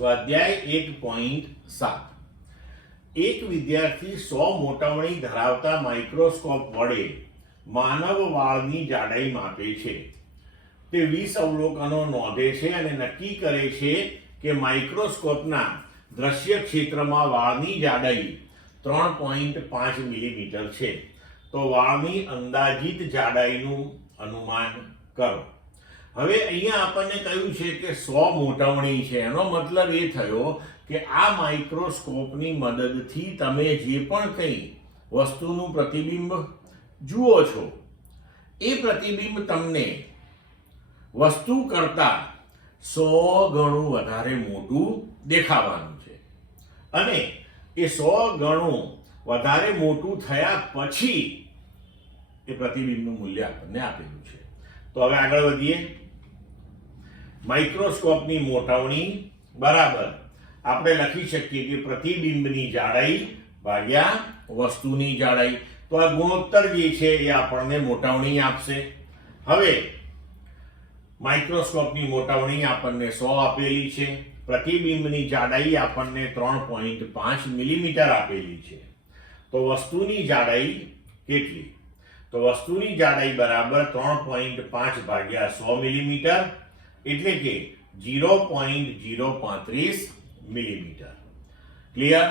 સ્વાધ્યાય 1.7 એક વિદ્યાર્થી 100 મોટામણી ધરાવતા માઇક્રોસ્કોપ વડે માનવ વાળની જાડાઈ માપે છે. તે 20 અવલોકનો નોંધે છે અને નક્કી કરે છે કે માઇક્રોસ્કોપના દ્રશ્ય ક્ષેત્રમાં વાળની જાડાઈ 3.5 મિલીમીટર છે. તો વાળની અંદાજિત જાડાઈનું અનુમાન કરો. હવે અહીંયા આપણને કહ્યું છે કે 100 મોટામણી છે. એનો મતલબ એ થયો કે આ માઇક્રોસ્કોપની મદદથી તમે જે પણ કંઈ વસ્તુનું પ્રતિબિંબ જુઓ છો એ પ્રતિબિંબ તમને વસ્તુ કરતા 100 ગણું વધારે મોટું દેખાવાનું છે અને એ 100 ગણું વધારે મોટું થયા પછી એ પ્રતિબિંબનું મૂલ્ય આપણને આપેલું છે. તો હવે આગળ વધીએ. માઇક્રોસ્કોપની મોટામણી બરાબર આપણે લખી શકીએ કે પ્રતિબિંબની જાડાઈ ભાગ્યા વસ્તુની જાડાઈ. તો આ ગુણોત્તર જે છે એ આપણને મોટામણી આપશે. હવે માઇક્રોસ્કોપની મોટામણી આપણને 100 આપેલી છે, પ્રતિબિંબની જાડાઈ આપણને 3.5 મિલીમીટર આપેલી છે. તો વસ્તુની જાડાઈ કેટલી? તો વસ્તુની જાડાઈ બરાબર 3.5 ભાગ્યા 100 મિલીમીટર એટલે કે 0.035 મિલીમીટર. ક્લિયર?